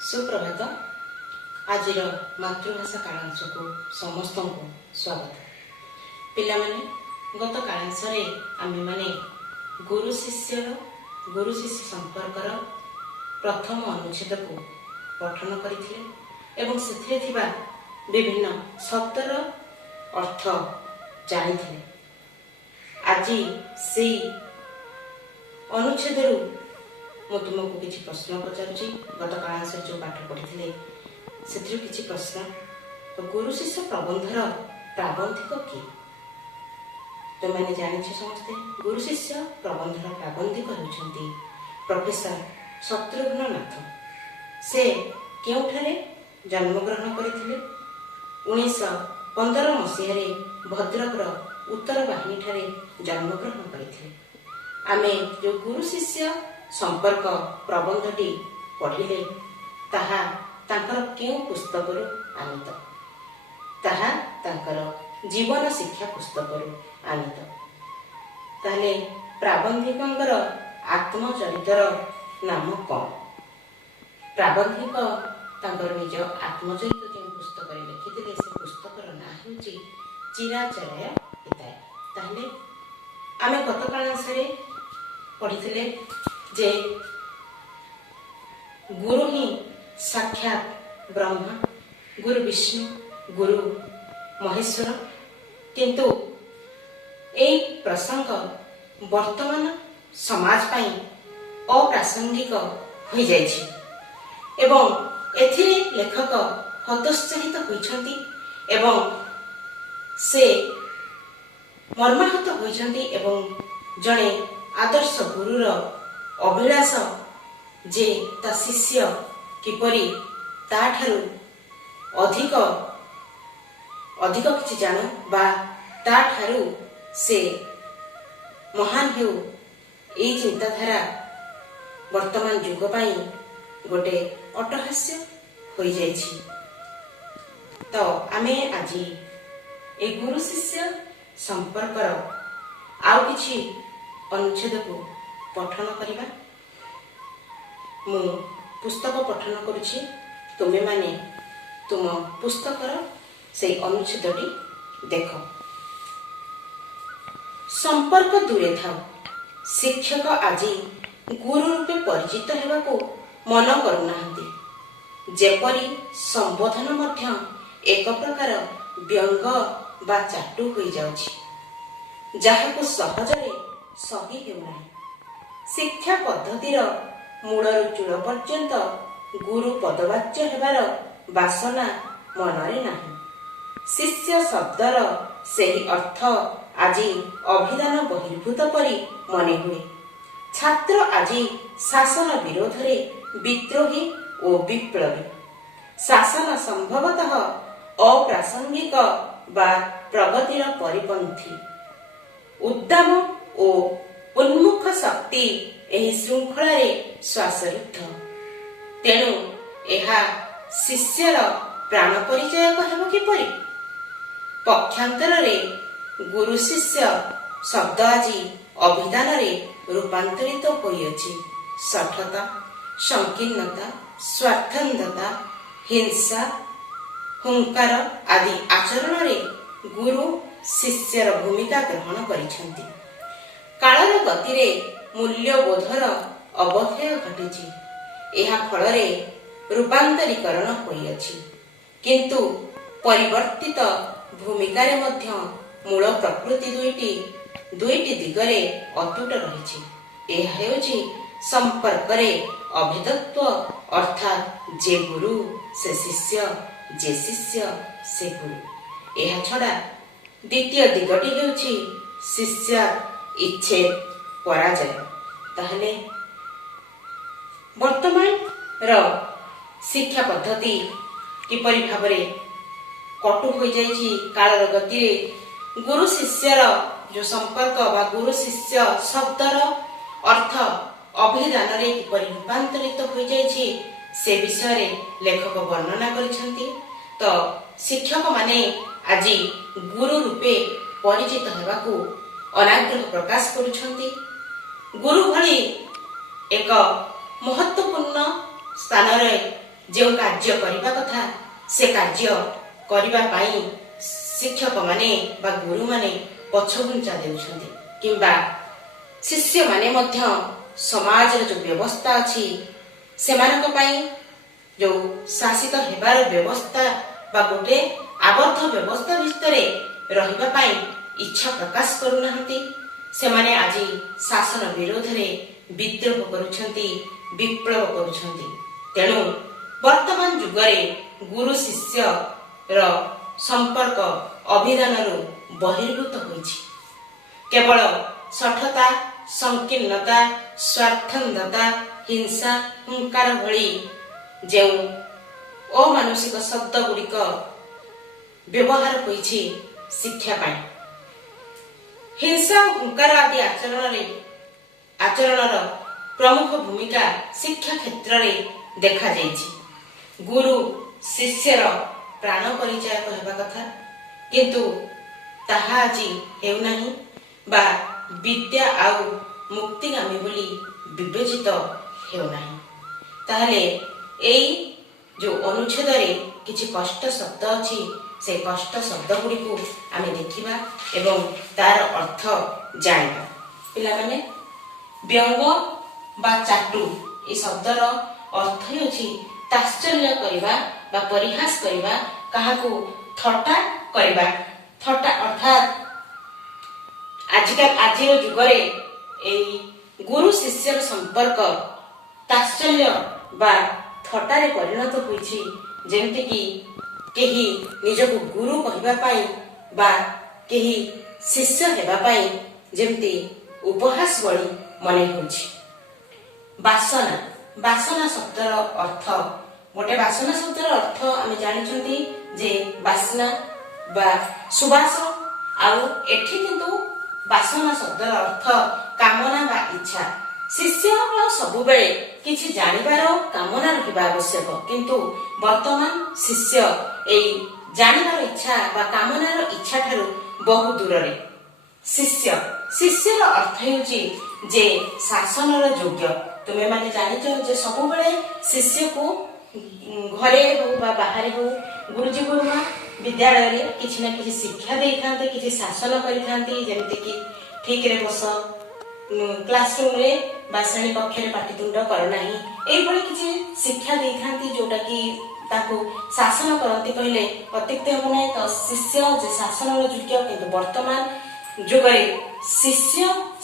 सुप्रभात। आज मातृभाषा कालांश को समस्त को स्वागत। पिलामाने गत कालांश आमे माने गुरु शिष्य संपर्कर प्रथम अनुच्छेद को पठन करथिले एवं सेथिरे थिबा विभिन्न शब्दर अर्थ जानिथिले। आज से अनुच्छेद मु तुमको किसी प्रश्न पचारुची। गत कालांश जो पाठ पढ़ी से किसी प्रश्न तो गुरु शिष्य प्रबंधर प्राबंधिक किए तुमने जानी समस्ते। गुरु शिष्य प्रबंधर प्राबंधिक होती प्रोफेसर शत्रुघ्न नाथ। से केउठारे जन्मग्रहण करथिले 1915 मसीह भद्रकर उत्तर बाहिनी ठारे जन्मग्रहण करथिले। आमे जो गुरु शिष्य संपर्क प्रबंधटी पढ़िले ताहा तांकर केउ पुस्तकरू आनित, ताहा तांकर जीवन शिक्षा पुस्तकरू आनित। ताले प्राबंधिकंकर आत्मचरितर नाम कौन? प्राबंधिक तांकर निज आत्मचरित जो पुस्तक लिखिथिले से पुस्तकर ना होची चिराचराय हिताय। ताहले आमे गत कालांशरे पढ़िथिले जे गुरु ही साक्षात ब्रह्मा, गुरु विष्णु, गुरु महेश्वर। किंतु एई प्रसंग वर्तमान समाज पाई अप्रासंगिक हो जाइछि एवं एथिरे लेखक हतोत्साहित होइछन्ति एवं से मर्माहत होइछन्ति एवं जणे आदर्श गुरुर अभिलाष जे ता शिष्य किपरि ताठारु अधिक किछि जानु बा ताठारु से महान हेउ एई चिंताधारा वर्तमान युग पाई गोटे अट्टहास्य होई जाइछि। तो आमे आज ए गुरु शिष्य संपर्कर आउ किछि अनुच्छेद को पठन करिबा। मु पुस्तक पठन करुछि, तुमे माने तुम पुस्तकर से अनुच्छेदटी देख। संपर्क दूरे थाओ। शिक्षक आज गुरु रूपे परिचित हेबाको मन करुनाहांती। जेपरी संबोधन मध्य एक प्रकार व्यंग बा चाटु होई जाउछि, जाहाको सहजरे सही हेउनाही। शिक्षा पद्धतिर मूलर चूल पर्यंत गुरु पदवाच्य हेबार बासना मनरे नाही। शिष्य शब्दर सेही अर्थ आज अभिधान बहिर्भूत परि मने हुए। छात्र आज शासन विरोधरे विद्रोही और विप्लवी। शासन संभवतः अप्रासंगिक बा प्रगतिर परिपंथी। उद्दाम और उन्मुख शक्ति एही श्रृंखलारे श्वासरुद्ध। तेणु एहा शिष्यर प्राण परिचय कहब किपरि? पक्षांतरे गुरु शिष्य शब्द आज अभिधान रूपांतरित होइछि। सठता, संकीर्णता, स्वार्थंधता, हिंसा, हुंकार आदि आचरण रे गुरु शिष्यर भूमिका ग्रहण करिछन्ति। कालर गतिरे मूल्यबोधर अवक्षय घटिछि। एहा फलरे रूपांतरीकरण होइछि, किंतु परिवर्तित भूमिकारे मध्य मूल प्रकृति दुईटी दिगरे अतुट रहिछि। एहा हेउछि संपर्करे अभेदत्व, अर्थात जे गुरु से शिष्य, जे शिष्य से गुरु। एहा छड़ा द्वितीय दिगटी हेउछि शिष्य इच्छे पराजय। ताहले वर्तमान रो शिक्षा पद्धति किपरि भाबरे कटु हो जाइछि। कालर गतिरे गुरु शिष्यर जो संपर्क बा गुरु शिष्य शब्दर अर्थ अभिधान रे किपरि रूपांतरित हो जाइछि से विषय रे लेखक वर्णना करिसंती। तो शिक्षक माने आज गुरु रूपे परिचित हेबाकू अनाग्रह प्रकाश करुछंती। गुरु भली एक महत्वपूर्ण स्थान रे ଯେଉଁ କାର୍ଯ୍ୟ କରିବା କଥା ସେ କାର୍ଯ୍ୟ କରିବା ପାଇଁ ଶିକ୍ଷକମାନେ ବା ଗୁରୁମାନେ ପଛଘୁଞ୍ଚା ଦେଉଛନ୍ତି, କିମ୍ବା ଶିଷ୍ୟମାନେ ମଧ୍ୟ ସମାଜର ଯେଉଁ ବ୍ୟବସ୍ଥା ଅଛି ସେମାନଙ୍କ ପାଇଁ ଯେଉଁ ଶାସିତ ହେବାର ବ୍ୟବସ୍ଥା ବା ଗୋଟେ ଆବଦ୍ଧ ବ୍ୟବସ୍ଥା ଭିତରେ ରହିବା ପାଇଁ ଇଚ୍ଛା ପ୍ରକାଶ କରୁନାହାନ୍ତି। ସେମାନେ ଆଜି ଶାସନ ବିରୋଧରେ ବିଦ୍ରୋହ କରୁଛନ୍ତି, ବିପ୍ଳବ କରୁଛନ୍ତି। ତେଣୁ ବର୍ତ୍ତମାନ ଯୁଗରେ ଗୁରୁ ଶିଷ୍ୟର ସମ୍ପର୍କ ଅଭିଧାନରୁ ବହିର୍ଭୂତ ହୋଇଛି। କେବଳ ଶଠତା, ସଂକୀର୍ଣ୍ଣତା, ସ୍ୱାର୍ଥନ୍ଧତା, ହିଂସା, ହୁଙ୍କାର ଭଳି ଯେଉଁ ଅମାନୁଷିକ ଶବ୍ଦ ଗୁଡ଼ିକ ବ୍ୟବହାର ହୋଇଛି ଶିକ୍ଷା ପାଇଁ, ହିଂସା ଓ ହୁଙ୍କାର ଆଦି ଆଚରଣର ପ୍ରମୁଖ ଭୂମିକା ଶିକ୍ଷା କ୍ଷେତ୍ରରେ ଦେଖାଯାଇଛି। ଗୁରୁ ଶିଷ୍ୟର ପ୍ରାଣ ପରିଚାୟକ ହେବା କଥା, କିନ୍ତୁ ତାହା ଆଜି ହେଉନାହିଁ, ବା ବିଦ୍ୟା ଆଉ ମୁକ୍ତିଗାମୀ ବୋଲି ବିବେଚିତ ହେଉନାହିଁ। ତାହେଲେ ଏଇ ଯେଉଁ ଅନୁଚ୍ଛେଦରେ କିଛି କଷ୍ଟ ଶବ୍ଦ ଅଛି, ସେ କଷ୍ଟ ଶବ୍ଦ ଗୁଡ଼ିକୁ ଆମେ ଦେଖିବା ଏବଂ ତାର ଅର୍ଥ ଜାଣିବା। ପିଲାମାନେ, ବ୍ୟଙ୍ଗ ବା ଚାଟୁ ଏ ଶବ୍ଦର ଅର୍ଥ ହେଉଛି ତାତ୍ସଲ୍ୟ କରିବା ବା ପରିହାସ କରିବା, କାହାକୁ ଥଟ୍ଟା କରିବା। ଥଟ୍ଟା ଅର୍ଥାତ୍ ଆଜିର ଯୁଗରେ ଏଇ ଗୁରୁ ଶିଷ୍ୟର ସମ୍ପର୍କ ତାତ୍ସଲ୍ୟ ବା ଥଟ୍ଟାରେ ପରିଣତ ହୋଇଛି। ଯେମିତିକି କେହି ନିଜକୁ ଗୁରୁ କହିବା ପାଇଁ ବା କେହି ଶିଷ୍ୟ ହେବା ପାଇଁ ଯେମିତି ଉପହାସ ଭଳି ମନେ ହେଉଛି। ବାସନା, ବାସନା ଶବ୍ଦର ଅର୍ଥ, ଗୋଟେ ବାସନା ଶବ୍ଦର ଅର୍ଥ ଆମେ ଜାଣିଛନ୍ତି ଯେ ବାସ୍ନା ବା ସୁବାସ, ଆଉ ଏଠି କିନ୍ତୁ ବାସନା ଶବ୍ଦର ଅର୍ଥ କାମନା ବା ଇଚ୍ଛା। ଶିଷ୍ୟର ସବୁବେଳେ କିଛି ଜାଣିବାର କାମନା ରହିବା ଆବଶ୍ୟକ, କିନ୍ତୁ ବର୍ତ୍ତମାନ ଶିଷ୍ୟ ଏଇ ଜାଣିବାର ଇଚ୍ଛା ବା କାମନାର ଇଚ୍ଛା ଠାରୁ ବହୁ ଦୂରରେ। ଶିଷ୍ୟର ଅର୍ଥ ହେଉଛି ଯେ ଶାସନର ଯୋଗ୍ୟ। ତୁମେମାନେ ଜାଣିଛ ଯେ ସବୁବେଳେ ଶିଷ୍ୟକୁ ଘରେ ହଉ ବା ବାହାରେ ହଉ ଗୁରୁଜୀ ଗୁରୁମା ବିଦ୍ୟାଳୟରେ କିଛି ନା କିଛି ଶିକ୍ଷା ଦେଇଥାନ୍ତି, କିଛି ଶାସନ କରିଥାନ୍ତି। ଯେମିତିକି ଠିକରେ ବସ, କ୍ଲାସରୁମରେ ବା ଶ୍ରେଣୀ କକ୍ଷରେ ପାଟିତୁଣ୍ଡ କର ନାହିଁ, ଏଇଭଳି କିଛି ଶିକ୍ଷା ଦେଇଥାନ୍ତି, ଯୋଉଟା କି ତାକୁ ଶାସନ କରନ୍ତି କହିଲେ ଅତ୍ୟୁକ୍ତି ହେବ ନାହିଁ। ତ ଶିଷ୍ୟ ଯେ ଶାସନର ଯୋଗ୍ୟ, କିନ୍ତୁ ବର୍ତ୍ତମାନ ଯୁଗରେ ଶିଷ୍ୟ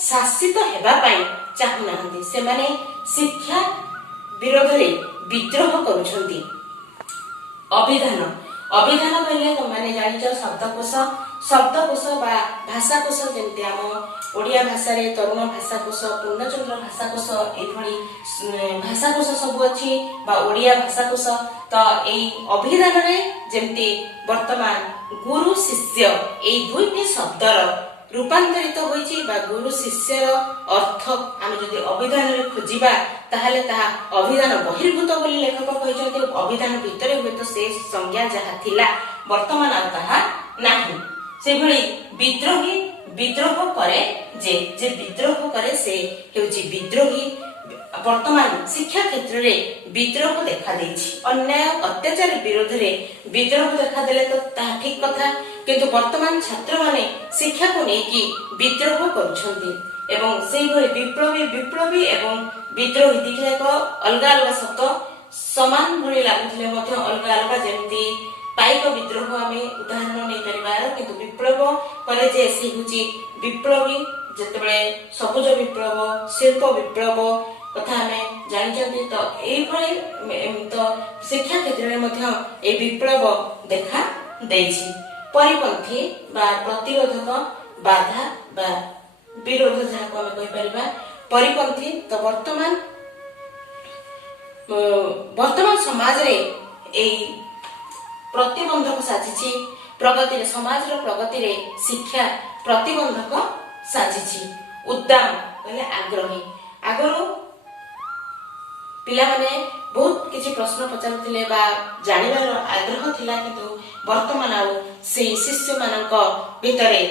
ଶାସିତ ହେବା ପାଇଁ ଚାହୁଁନାହାନ୍ତି। ସେମାନେ ଶିକ୍ଷା ବିରୋଧରେ ବିଦ୍ରୋହ କରୁଛନ୍ତି। ଅଭିଧାନ, ଅଭିଧାନ କହିଲେ ତମମାନେ ଜାଣିଛ ଶବ୍ଦକୋଷ ବା ଭାଷାକୋଷ। ଯେମିତି ଆମ ଓଡ଼ିଆ ଭାଷାରେ ତରୁଣ ଭାଷାକୋଷ, ପୂର୍ଣ୍ଣଚନ୍ଦ୍ର ଭାଷାକୋଷ, ଏଇଭଳି ଭାଷାକୋଷ ସବୁ ଅଛି ବା ଓଡ଼ିଆ ଭାଷାକୋଷ। ତ ଏଇ ଅଭିଧାନରେ ଯେମିତି ବର୍ତ୍ତମାନ ଗୁରୁ ଶିଷ୍ୟ ଏଇ ଦୁଇଟି ଶବ୍ଦର ରୂପାନ୍ତରିତ ହୋଇଛି ବା ଗୁରୁ ଶିଷ୍ୟର ଅର୍ଥ ଆମେ ଯଦି ଅଭିଧାନରେ ଖୋଜିବା ତାହେଲେ ତାହା ଅଭିଧାନ ବହିର୍ଭୂତ ବୋଲି ଲେଖକ କହିଛନ୍ତି। ଅଭିଧାନ ଭିତରେ ହୁଏତ ସେ ସଂଜ୍ଞା ଯାହା ଥିଲା ବର୍ତ୍ତମାନ ଆଉ ତାହା ନାହିଁ। ସେଭଳି ବିଦ୍ରୋହୀ, ବିଦ୍ରୋହ କରେ ଯେ ବିଦ୍ରୋହ କରେ ସେ ହେଉଛି ବିଦ୍ରୋହୀ। ବର୍ତ୍ତମାନ ଶିକ୍ଷା କ୍ଷେତ୍ରରେ ବିଦ୍ରୋହ ଦେଖାଦେଇଛି। ଅନ୍ୟାୟ ଅତ୍ୟାଚାର ବିରୋଧରେ ବିଦ୍ରୋହ ଦେଖାଦେଲେ ତ ତାହା ଠିକ କଥା, କିନ୍ତୁ ବର୍ତ୍ତମାନ ଛାତ୍ରମାନେ ଶିକ୍ଷାକୁ ନେଇକି ବିଦ୍ରୋହ କରୁଛନ୍ତି ଏବଂ ସେଇଭଳି ବିପ୍ଳବୀ ଏବଂ ବିଦ୍ରୋହୀ ଦିଟାକ ଅଲଗା ଅଲଗା ଶବ୍ଦ ସମାନ ଭଳି ଲାଗୁଥିଲେ ମଧ୍ୟ ଅଲଗା ଅଲଗା। ଯେମିତି ପାଇକ ବିଦ୍ରୋହ ଆମେ ଉଦାହରଣ ନେଇପାରିବାର, କିନ୍ତୁ ବିପ୍ଳବ କରେ ଯେ ସେ ହେଉଛି ବିପ୍ଳବୀ। ଯେତେବେଳେ ସବୁଜ ବିପ୍ଳବ, ଶିଳ୍ପ ବିପ୍ଳବ କଥା ଆମେ ଜାଣିଛନ୍ତି। ତ ଏଇଭଳି ତ ଶିକ୍ଷା କ୍ଷେତ୍ରରେ ମଧ୍ୟ ଏ ବିପ୍ଳବ ଦେଖା ଦେଇଛି। ପରିପନ୍ଥୀ ବା ପ୍ରତିରୋଧକ, ବାଧା ବା ବିରୋଧ ଯାହାକୁ ଆମେ କହିପାରିବା ପରିପନ୍ଥୀ। ତ ବର୍ତ୍ତମାନ ସମାଜରେ ଏଇ ପ୍ରତିବନ୍ଧକ ସାଜିଛି ପ୍ରଗତିରେ, ସମାଜର ପ୍ରଗତିରେ ଶିକ୍ଷା ପ୍ରତିବନ୍ଧକ ସାଜିଛି। ଉଦ୍ଦାମ କହିଲେ ଆଗ୍ରହୀ। ଆଗରୁ ପିଲାମାନେ ବହୁତ କିଛି ପ୍ରଶ୍ନ ପଚାରୁଥିଲେ ବା ଜାଣିବାର ଆଗ୍ରହ ଥିଲା, କିନ୍ତୁ ବର୍ତ୍ତମାନ ଆଉ ସେଇ ଶିଷ୍ୟମାନଙ୍କ ଭିତରେ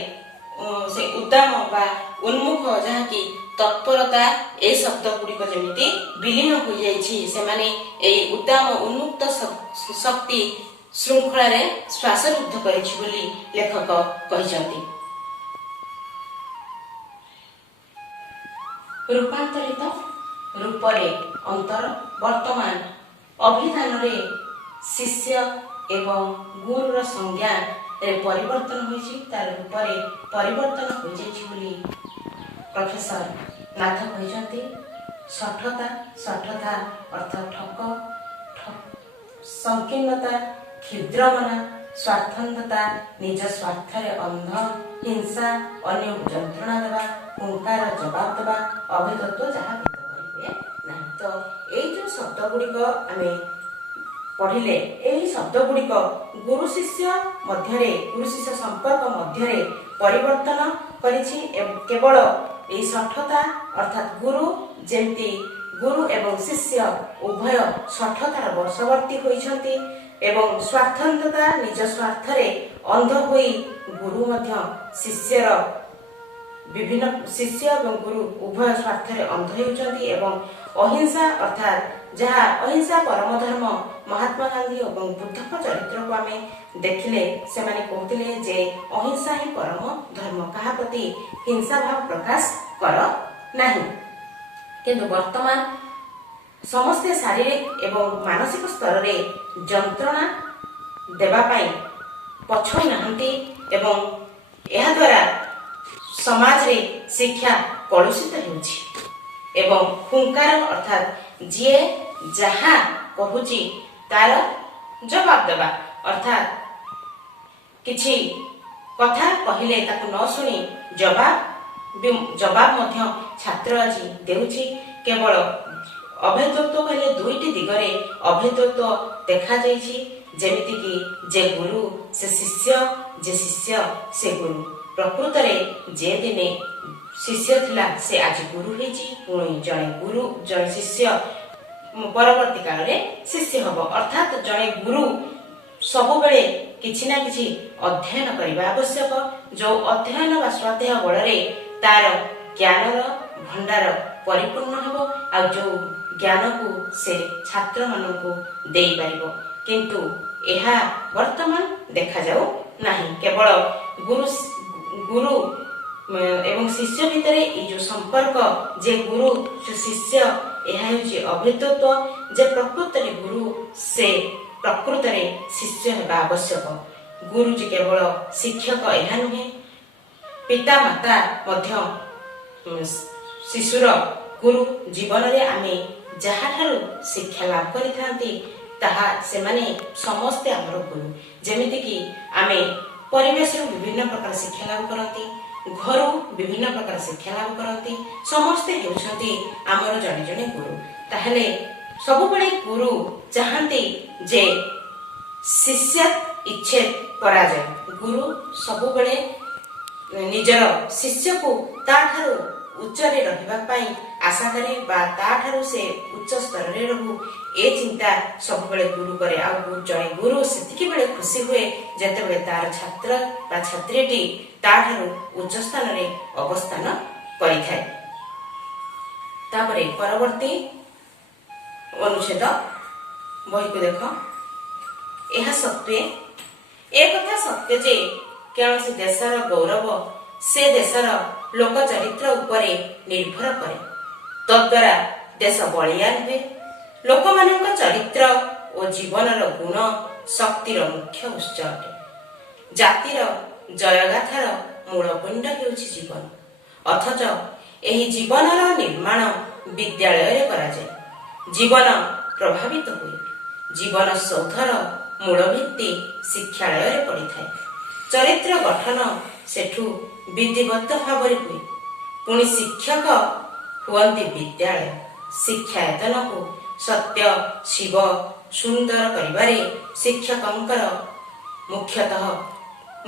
ସେ ଉଦ୍ଦାମ ବା ଉନ୍ମୁଖ ଯାହାକି ତତ୍ପରତା ଏ ଶବ୍ଦ ଗୁଡ଼ିକ ଯେମିତି ବିଲୀନ ହୋଇଯାଇଛି, ସେମାନେ ଏହି ଉଦ୍ଦାମ ଉନ୍ମୁକ୍ତ ଶକ୍ତି ଶୃଙ୍ଖଳାରେ ଶ୍ୱାସରୁଦ୍ଧ କରିଛି ବୋଲି ଲେଖକ କହିଛନ୍ତି। ରୂପାନ୍ତରିତ ରୂପରେ ଅନ୍ତର ବର୍ତ୍ତମାନ ଅଭିଧାନରେ ଶିଷ୍ୟ ଏବଂ ଗୁରୁର ସଂଜ୍ଞାରେ ପରିବର୍ତ୍ତନ ହୋଇଛି, ତାର ରୂପରେ ପରିବର୍ତ୍ତନ ହୋଇଯାଇଛି ବୋଲି ପ୍ରଫେସର ନାଥ କହିଛନ୍ତି। ଶଠତା ଅର୍ଥ ଠକ, ସଂକୀର୍ଣ୍ଣତା, କ୍ଷୁଦ୍ରମନା, ସ୍ୱାର୍ଥନ୍ଧତା, ନିଜ ସ୍ୱାର୍ଥରେ ଅନ୍ଧ, ହିଂସା, ଅନ୍ୟକୁ ଯନ୍ତ୍ରଣା ଦେବା, ହୁଙ୍କାର ଜବାବ ଦେବା, ଅଭେଦତ୍ୱ ଯାହା ଭେଦ କରିହୁଏ ନାହିଁ। ତ ଏଇ ଯେଉଁ ଶବ୍ଦ ଗୁଡ଼ିକ ଆମେ ପଢ଼ିଲେ, ଏହି ଶବ୍ଦ ଗୁଡ଼ିକ ଗୁରୁ ଶିଷ୍ୟ ସମ୍ପର୍କ ମଧ୍ୟରେ ପରିବର୍ତ୍ତନ କରିଛି। କେବଳ ଏହି ଶଠତା ଅର୍ଥାତ୍ ଗୁରୁ, ଯେମିତି ଗୁରୁ ଏବଂ ଶିଷ୍ୟ ଉଭୟ ଶଠତାର ବଶବର୍ତ୍ତୀ ହୋଇଛନ୍ତି ଏବଂ ସ୍ୱାର୍ଥନ୍ଧତା, ନିଜ ସ୍ୱାର୍ଥରେ ଅନ୍ଧ ହୋଇ ଗୁରୁ ମଧ୍ୟ ଶିଷ୍ୟ ଏବଂ ଗୁରୁ ଉଭୟ ସ୍ୱାର୍ଥରେ ଅନ୍ଧ ହେଉଛନ୍ତି। ଏବଂ ଅହିଂସା ଅର୍ଥାତ୍ ଯାହା ଅହିଂସା ପରମ ଧର୍ମ, ମହାତ୍ମା ଗାନ୍ଧୀ ଏବଂ ବୁଦ୍ଧଙ୍କ ଚରିତ୍ରକୁ ଆମେ ଦେଖିଲେ ସେମାନେ କହୁଥିଲେ ଯେ ଅହିଂସା ହିଁ ପରମ ଧର୍ମ, କାହା ପ୍ରତି ହିଂସା ଭାବ ପ୍ରକାଶ କର ନାହିଁ। କିନ୍ତୁ ବର୍ତ୍ତମାନ ସମସ୍ତେ ଶାରୀରିକ ଏବଂ ମାନସିକ ସ୍ତରରେ ଯନ୍ତ୍ରଣା ଦେବା ପାଇଁ ପଛାଇ ନାହାନ୍ତି ଏବଂ ଏହାଦ୍ୱାରା ସମାଜରେ ଶିକ୍ଷା କଳୁଷିତ ହେଉଛି। ଏବଂ ହୁଙ୍କାର ଅର୍ଥାତ୍ ଯିଏ ଯାହା କହୁଛି ତାର ଜବାବ ଦେବା, ଅର୍ଥାତ୍ କିଛି କଥା କହିଲେ ତାକୁ ନ ଶୁଣି ଜବାବ ମଧ୍ୟ ଛାତ୍ର ଆଜି ଦେଉଛି। କେବଳ ଅଭେଦତ୍ୱ କହିଲେ ଦୁଇଟି ଦିଗରେ ଅଭେଦତ୍ୱ ଦେଖାଯାଇଛି, ଯେମିତିକି ଯେ ଗୁରୁ ସେ ଶିଷ୍ୟ, ଯେ ଶିଷ୍ୟ ସେ ଗୁରୁ। ପ୍ରକୃତରେ ଯେ ଦିନେ ଶିଷ୍ୟ ଥିଲା ସେ ଆଜି ଗୁରୁ ହେଇଛି, ପୁଣି ଜଣେ ଗୁରୁ ଜଣେ ଶିଷ୍ୟ ପରବର୍ତ୍ତୀ କାଳରେ ଶିଷ୍ୟ ହେବ। ଅର୍ଥାତ୍ ଜଣେ ଗୁରୁ ସବୁବେଳେ କିଛି ନା କିଛି ଅଧ୍ୟୟନ କରିବା ଆବଶ୍ୟକ। ଯେଉଁ ଅଧ୍ୟୟନ ବା ସ୍ୱାଧ୍ୟାୟ ବଳରେ ତାର ଜ୍ଞାନର ଭଣ୍ଡାର ପରିପୂର୍ଣ୍ଣ ହେବ ଆଉ ଯେଉଁ ଜ୍ଞାନକୁ ସେ ଛାତ୍ରମାନଙ୍କୁ ଦେଇପାରିବ। କିନ୍ତୁ ଏହା ବର୍ତ୍ତମାନ ଦେଖାଯାଉ ନାହିଁ। କେବଳ ଗୁରୁ ଏବଂ ଶିଷ୍ୟ ଭିତରେ ଏଇ ଯେଉଁ ସମ୍ପର୍କ, ଯେ ଗୁରୁ ସେ ଶିଷ୍ୟ, ଏହା ହେଉଛି ଅଭେଦତ୍ୱ। ଯେ ପ୍ରକୃତରେ ଗୁରୁ ସେ ପ୍ରକୃତରେ ଶିଷ୍ୟ ହେବା ଆବଶ୍ୟକ। ଗୁରୁ ଯେ କେବଳ ଶିକ୍ଷକ ଏହା ନୁହେଁ, ପିତା ମାତା ମଧ୍ୟ ଶିଶୁର ଗୁରୁ। ଜୀବନରେ ଆମେ ଯାହାଠାରୁ ଶିକ୍ଷା ଲାଭ କରିଥାନ୍ତି ତାହା ସେମାନେ ସମସ୍ତେ ଆମର ଗୁରୁ। ଯେମିତିକି ଆମେ ପରିବେଶରୁ ବିଭିନ୍ନ ପ୍ରକାର ଶିକ୍ଷା ଲାଭ କରନ୍ତି, ଘରୁ ବିଭିନ୍ନ ପ୍ରକାର ଶିକ୍ଷା ଲାଭ କରନ୍ତି, ସମସ୍ତେ ହେଉଛନ୍ତି ଆମର ଜଣେ ଜଣେ ଗୁରୁ। ତାହେଲେ ସବୁବେଳେ ଗୁରୁ ଚାହାନ୍ତି ଯେ ଶିଷ୍ୟ ଇଚ୍ଛେତ୍ ପରାଜୟ। ଗୁରୁ ସବୁବେଳେ ନିଜର ଶିଷ୍ୟକୁ ତାଠାରୁ ଉଚ୍ଚରେ ରହିବା ପାଇଁ ଆଶା କରେ ବା ତାଠାରୁ ସେ ଉଚ୍ଚ ସ୍ତରରେ ରହୁ, ଏ ଚିନ୍ତା ସବୁବେଳେ ଗୁରୁ କରେ। ଆଉ ଜଣେ ଗୁରୁ ସେତିକି ବେଳେ ଖୁସି ହୁଏ ଯେତେବେଳେ ତାର ଛାତ୍ର ବା ଛାତ୍ରୀଟି ତାଠାରୁ ଉଚ୍ଚ ସ୍ଥାନରେ ଅବସ୍ଥାନ କରିଥାଏ। ତାପରେ ପରବର୍ତ୍ତୀ ଅନୁଚ୍ଛେଦ ବହିକୁ ଦେଖ। ଏହା ସତ୍ତ୍ୱେ ଏକଥା ସତ୍ୟ ଯେ କୌଣସି ଦେଶର ଗୌରବ ସେ ଦେଶର ଲୋକ ଚରିତ୍ର ଉପରେ ନିର୍ଭର କରେ। ତଦ୍ୱାରା ଦେଶ ବଳିୟାନ ହୁଏ। ଲୋକମାନଙ୍କ ଚରିତ୍ର ଓ ଜୀବନର ଗୁଣ ଶକ୍ତିର ମୁଖ୍ୟ ଉତ୍ସ ଅଟେ। ଜାତିର ଜୟଗାଥାର ମୂଳପିଣ୍ଡ ହେଉଛି ଜୀବନ। ଅଥଚ ଏହି ଜୀବନର ନିର୍ମାଣ ବିଦ୍ୟାଳୟରେ କରାଯାଏ। ଜୀବନ ପ୍ରଭାବିତ ହୁଏ। ଜୀବନ ସୌଧର ମୂଳ ଭିତ୍ତି ଶିକ୍ଷାଳୟରେ ପଡ଼ିଥାଏ। ଚରିତ୍ର ଗଠନ ସେଠୁ ବିଧିବଦ୍ଧ ଭାବରେ ହୁଏ। ପୁଣି ଶିକ୍ଷକ ହୁଅନ୍ତି ବିଦ୍ୟାଳୟ। ଶିକ୍ଷାୟତନକୁ ସତ୍ୟ ଶିବ ସୁନ୍ଦର କରିବାରେ ଶିକ୍ଷକଙ୍କର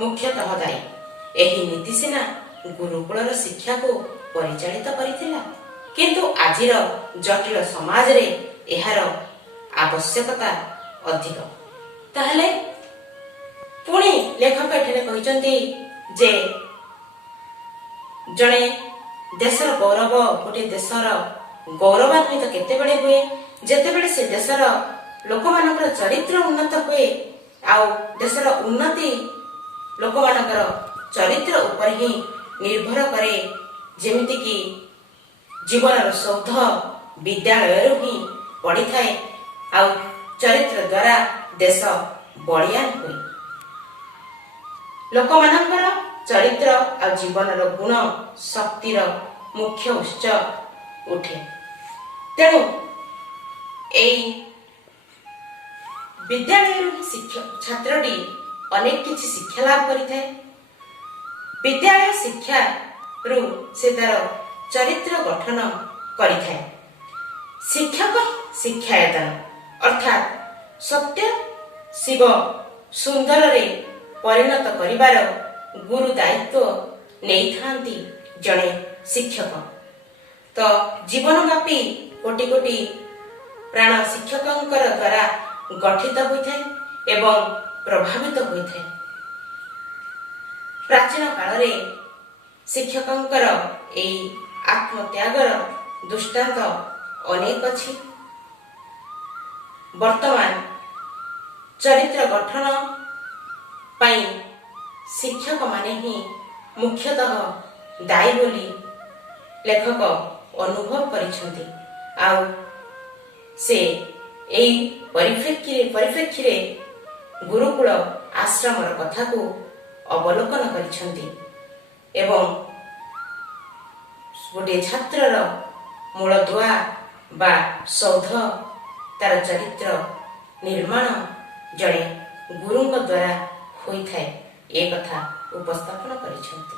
ମୁଖ୍ୟତଃ ଦାୟୀ। ଏହି ନୀତି ସିନା ଗୁରୁକୁଳର ଶିକ୍ଷାକୁ ପରିଚାଳିତ କରିଥିଲା, କିନ୍ତୁ ଆଜିର ଜଟିଳ ସମାଜରେ ଏହାର ଆବଶ୍ୟକତା ଅଧିକ। ତାହେଲେ ପୁଣି ଲେଖକ ଏଠାରେ କହିଛନ୍ତି ଯେ ଜଣେ ଦେଶର ଗୌରବ, ଗୋଟିଏ ଦେଶର ଗୌରବାନ୍ୱିତ କେତେବେଳେ ହୁଏ, ଯେତେବେଳେ ସେ ଦେଶର ଲୋକମାନଙ୍କର ଚରିତ୍ର ଉନ୍ନତ ହୁଏ। ଆଉ ଦେଶର ଉନ୍ନତି ଲୋକମାନଙ୍କର ଚରିତ୍ର ଉପରେ ହିଁ ନିର୍ଭର କରେ। ଯେମିତିକି ଜୀବନର ସୌଧ ବିଦ୍ୟାଳୟରୁ ହିଁ ପଡ଼ିଥାଏ। ଆଉ ଚରିତ୍ର ଦ୍ୱାରା ଦେଶ ବଳିୟାନ ହୁଏ। ଲୋକମାନଙ୍କର ଚରିତ୍ର ଆଉ ଜୀବନର ଗୁଣ ଶକ୍ତିର ମୁଖ୍ୟ ଉତ୍ସ ଉଠେ। ତେଣୁ ଏଇ ବିଦ୍ୟାଳୟରୁ ଛାତ୍ରଟି ଅନେକ କିଛି ଶିକ୍ଷା ଲାଭ କରିଥାଏ। ବିଦ୍ୟାଳୟ ଶିକ୍ଷାରୁ ସେ ତାର ଚରିତ୍ର ଗଠନ କରିଥାଏ। ଶିକ୍ଷକ ଶିକ୍ଷାୟତନ ଅର୍ଥାତ୍ ସତ୍ୟ ଶିବ ସୁନ୍ଦରରେ ପରିଣତ କରିବାର ଗୁରୁ ଦାୟିତ୍ୱ ନେଇଥାନ୍ତି ଜଣେ ଶିକ୍ଷକ। ତ ଜୀବନବ୍ୟାପୀ କୋଟି କୋଟି ପ୍ରାଣ ଶିକ୍ଷକଙ୍କର ଦ୍ୱାରା ଗଠିତ ହୋଇଥାଏ ଏବଂ ପ୍ରଭାବିତ ହୋଇଥାଏ। ପ୍ରାଚୀନ କାଳରେ ଶିକ୍ଷକଙ୍କର ଏହି ଆତ୍ମତ୍ୟାଗର ଦୃଷ୍ଟାନ୍ତ ଅନେକ ଅଛି। ବର୍ତ୍ତମାନ ଚରିତ୍ର ଗଠନ ପାଇଁ ଶିକ୍ଷକମାନେ ହିଁ ମୁଖ୍ୟତଃ ଦାୟୀ ବୋଲି ଲେଖକ ଅନୁଭବ କରିଛନ୍ତି। ଆଉ ସେ ଏହି ପରିପ୍ରେକ୍ଷୀରେ ଗୁରୁକୁଳ ଆଶ୍ରମର କଥାକୁ ଅବଲୋକନ କରିଛନ୍ତି ଏବଂ ଗୋଟିଏ ଛାତ୍ରର ମୂଳଦୁଆ ବା ସୌଧ ତାର ଚରିତ୍ର ନିର୍ମାଣ ଜଣେ ଗୁରୁଙ୍କ ଦ୍ୱାରା ହୋଇଥାଏ ଏ କଥା ଉପସ୍ଥାପନ କରିଛନ୍ତି।